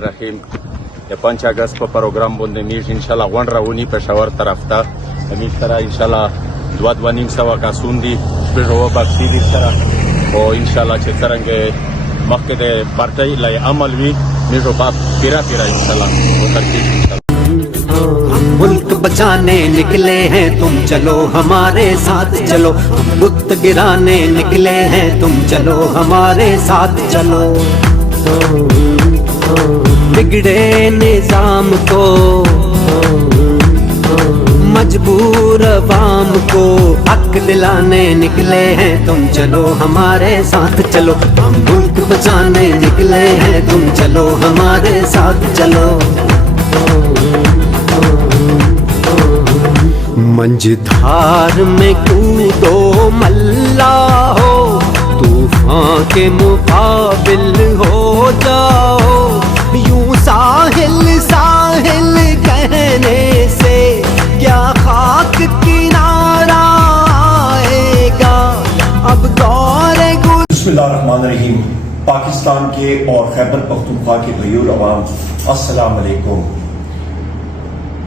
رحیم د 5 اگست په پروګرام باندې میږي ان شاء الله غونډه راونی پېښور طرف ته امید سره ان شاء الله 2.5 کسان دي په بختي دي سره او ان شاء الله چې څنګه مخکې د پارټۍ لای عمل وي میږي په پیرا ان شاء الله او ترکیب ان شاء الله ملک بچانے نکلے ہیں تم چلو ہمارے ساتھ چلو ہم بت گرانے نکلے ہیں تم چلو ہمارے ساتھ چلو بگڑے نظام کو مجبور عوام کو حق دلانے نکلے ہیں تم چلو ہمارے ساتھ چلو ہم ملک بچانے نکلے ہیں تم چلو ہمارے ساتھ چلو منجھدھار میں کودو ملا ہو طوفان کے مقابل ہو جاؤ یوں ساحل ساحل کہنے سے کیا خاک کنارہ آئے گا اب دور بسم اللہ الرحمن الرحیم. پاکستان کے اور خیبر پختونخوا کے بھائیو عوام السلام علیکم.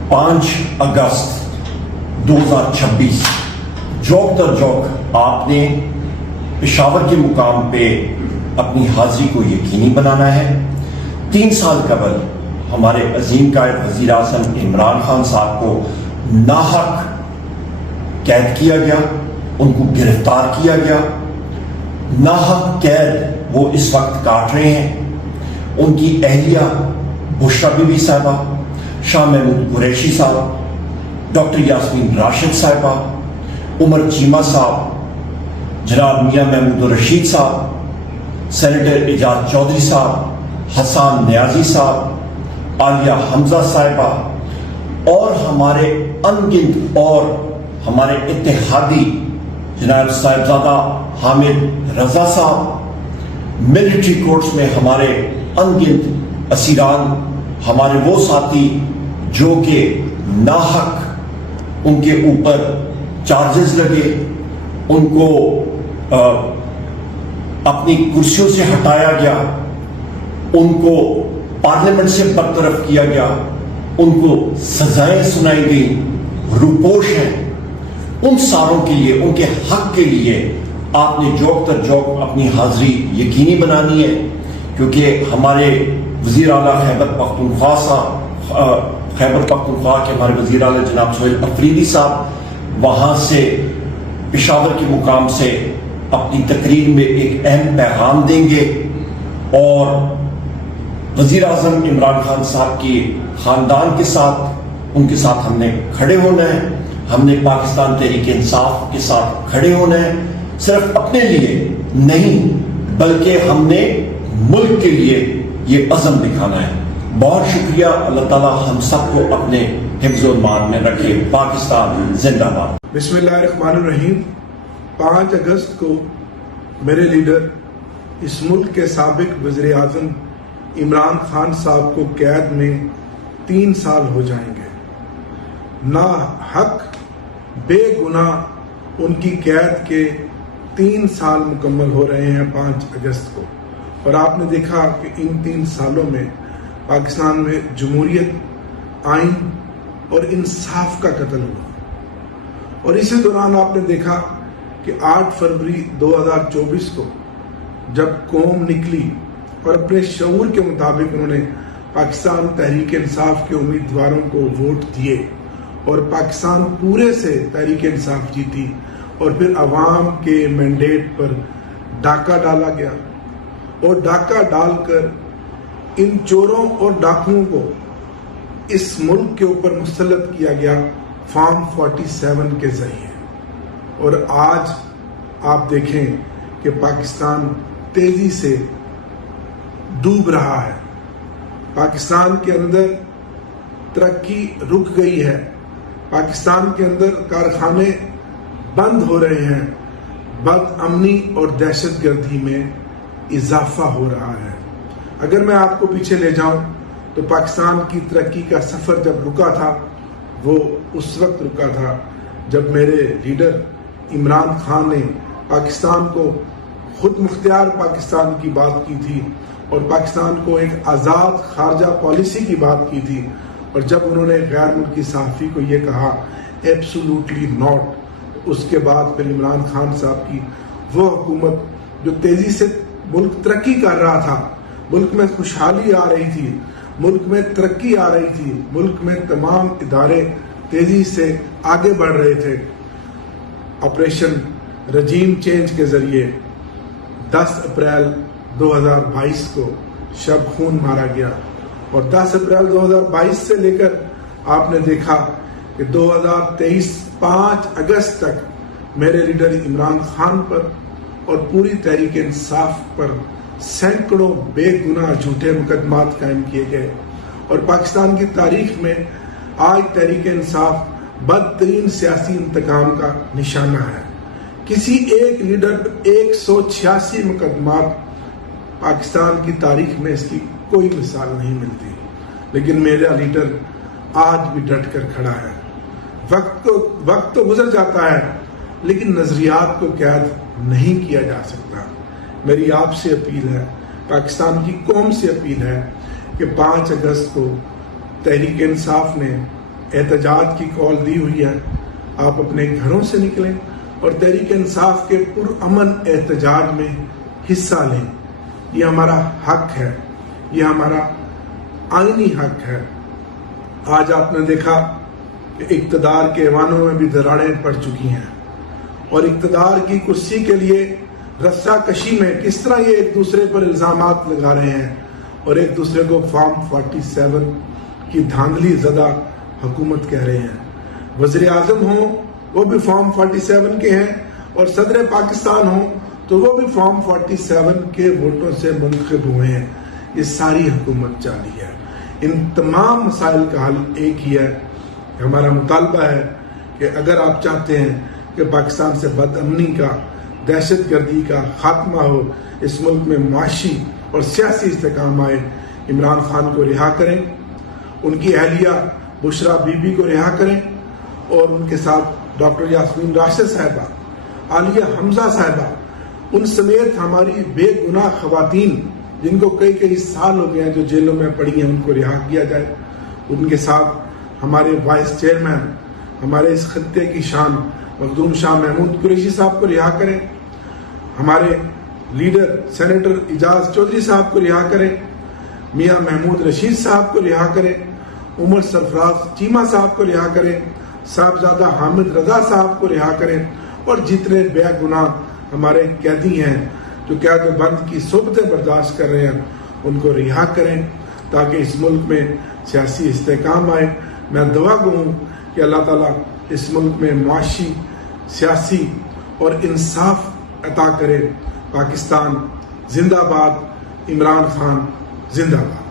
5 اگست 2026 جوک در جوک آپ نے پشاور کے مقام پہ اپنی حاضری کو یقینی بنانا ہے. 3 سال قبل ہمارے عظیم قائد وزیر اعظم عمران خان صاحب کو ناحق قید کیا گیا, ان کو گرفتار کیا گیا. ناحق قید وہ اس وقت کاٹ رہے ہیں. ان کی اہلیہ بشرا بی بی صاحبہ, شاہ محمود قریشی صاحب, ڈاکٹر یاسمین راشد صاحبہ, عمر چیمہ صاحب, جناب میاں محمود رشید صاحب, سینیٹر اعجاز چودھری صاحب, حسان نیازی صاحب, عالیہ حمزہ صاحبہ اور ہمارے انگنت اور ہمارے اتحادی جناب صاحبزادہ حامد رضا صاحب, ملٹری کورٹس میں ہمارے انگنت اسیران, ہمارے وہ ساتھی جو کہ ناحق ان کے اوپر چارجز لگے, ان کو اپنی کرسیوں سے ہٹایا گیا, ان کو پارلیمنٹ سے برطرف کیا گیا, ان کو سزائیں سنائی گئی, روپوش ہیں. ان ساروں کے لیے, ان کے حق کے لیے آپ نے جوک تر جوک اپنی حاضری یقینی بنانی ہے, کیونکہ ہمارے وزیر اعلیٰ خیبر پختونخوا کے ہمارے وزیر اعلیٰ جناب سہیل افریدی صاحب وہاں سے پشاور کے مقام سے اپنی تقریر میں ایک اہم پیغام دیں گے, اور وزیر اعظم عمران خان صاحب کی خاندان کے ساتھ, ان کے ساتھ ہم نے کھڑے ہونا ہے. ہم نے پاکستان تحریک انصاف کے ساتھ کھڑے ہونا ہے, صرف اپنے لیے نہیں بلکہ ہم نے ملک کے لیے یہ عزم دکھانا ہے. بہت شکریہ. اللہ تعالیٰ ہم سب کو اپنے حفظ و ایمان میں رکھے. پاکستان زندہ باد. بسم اللہ الرحمن الرحیم. 5 اگست کو میرے لیڈر اس ملک کے سابق وزیر اعظم عمران خان صاحب کو قید میں 3 سال ہو جائیں گے. ناحق بے گناہ ان کی قید کے 3 سال مکمل ہو رہے ہیں 5 اگست کو. اور آپ نے دیکھا کہ ان 3 سالوں میں پاکستان میں جمہوریت, آئین اور انصاف کا قتل ہوا. اور اسی دوران آپ نے دیکھا کہ 8 فروری 2024 کو جب قوم نکلی اور اپنے شعور کے مطابق انہوں نے پاکستان تحریک انصاف کے امیدواروں کو ووٹ دیے اور پاکستان پورے سے تحریک انصاف جیتی, اور پھر عوام کے مینڈیٹ پر ڈاکہ ڈالا گیا, اور ڈاکہ ڈال کر ان چوروں اور ڈاکوؤں کو اس ملک کے اوپر مسلط کیا گیا فارم 47 کے ذریعے. اور آج آپ دیکھیں کہ پاکستان تیزی سے ڈوب رہا ہے. پاکستان کے اندر ترقی رک گئی ہے, پاکستان کے اندر کارخانے بند ہو رہے ہیں، بد امنی اور دہشت گردی میں اضافہ ہو رہا ہے۔ اگر میں آپ کو پیچھے لے جاؤں تو پاکستان کی ترقی کا سفر جب رکا تھا وہ اس وقت رکا تھا جب میرے لیڈر عمران خان نے پاکستان کو خود مختار پاکستان کی بات کی تھی اور پاکستان کو ایک آزاد خارجہ پالیسی کی بات کی تھی، اور جب انہوں نے غیر ملکی صحافی کو یہ کہا ایبسولوٹلی ناٹ، اس کے بعد پھر عمران خان صاحب کی وہ حکومت جو تیزی سے ملک ترقی کر رہا تھا، ملک میں خوشحالی آ رہی تھی، ملک میں ترقی آ رہی تھی، ملک میں تمام ادارے تیزی سے آگے بڑھ رہے تھے، آپریشن رجیم چینج کے ذریعے 10 اپریل 2022 کو شب خون مارا گیا، اور 10 اپریل 2022 سے لے کر آپ نے دیکھا کہ 2023 5 اگست تک میرے لیڈر عمران خان پر اور پوری تحریک انصاف پر سینکڑوں بے گناہ جھوٹے مقدمات قائم کیے گئے، اور پاکستان کی تاریخ میں آج تحریک انصاف بدترین سیاسی انتقام کا نشانہ ہے۔ کسی ایک لیڈر پر 186 مقدمات، پاکستان کی تاریخ میں اس کی کوئی مثال نہیں ملتی، لیکن میرا لیڈر آج بھی ڈٹ کر کھڑا ہے۔ وقت تو گزر جاتا ہے لیکن نظریات کو قید نہیں کیا جا سکتا۔ میری آپ سے اپیل ہے، پاکستان کی قوم سے اپیل ہے کہ 5 اگست کو تحریک انصاف نے احتجاج کی کال دی ہوئی ہے، آپ اپنے گھروں سے نکلیں اور تحریک انصاف کے پرامن احتجاج میں حصہ لیں۔ یہ ہمارا حق ہے، یہ ہمارا آئینی حق ہے۔ آج آپ نے دیکھا کہ اقتدار کے ایوانوں میں بھی دراڑیں پڑ چکی ہیں، اور اقتدار کی کرسی کے لیے رسہ کشی میں کس طرح یہ ایک دوسرے پر الزامات لگا رہے ہیں اور ایک دوسرے کو فارم 47 کی دھاندلی زدہ حکومت کہہ رہے ہیں۔ وزیر اعظم ہوں وہ بھی فارم 47 کے ہیں، اور صدر پاکستان ہوں تو وہ بھی فارم 47 کے ووٹوں سے منتخب ہوئے ہیں۔ یہ ساری حکومت جعلی ہے۔ ان تمام مسائل کا حل ایک ہی ہے۔ ہمارا مطالبہ ہے کہ اگر آپ چاہتے ہیں کہ پاکستان سے بد امنی کا، دہشت گردی کا خاتمہ ہو، اس ملک میں معاشی اور سیاسی استحکام آئے، عمران خان کو رہا کریں، ان کی اہلیہ بشرا بی بی کو رہا کریں، اور ان کے ساتھ ڈاکٹر یاسمین راشد صاحبہ، عالیہ حمزہ صاحبہ، ان سمیت ہماری بے گناہ خواتین جن کو کئی سال ہو گئے ہیں جو جیلوں میں پڑی ہیں، ان کو رہا کیا جائے۔ ان کے ساتھ ہمارے وائس چیئرمین، ہمارے اس خطے کی شان مخدوم شاہ محمود قریشی صاحب کو رہا کریں، ہمارے لیڈر سینیٹر اعجاز چودھری صاحب کو رہا کریں، میاں محمود رشید صاحب کو رہا کریں، عمر سرفراز چیمہ صاحب کو رہا کریں، صاحبزادہ حامد رضا صاحب کو رہا کریں، اور جتنے بے گناہ ہمارے قیدی ہیں جو قید و بند کی صحبتیں برداشت کر رہے ہیں ان کو رہا کریں، تاکہ اس ملک میں سیاسی استحکام آئے۔ میں دعا گو ہوں کہ اللہ تعالیٰ اس ملک میں معاشی، سیاسی اور انصاف عطا کرے۔ پاکستان زندہ باد، عمران خان زندہ باد۔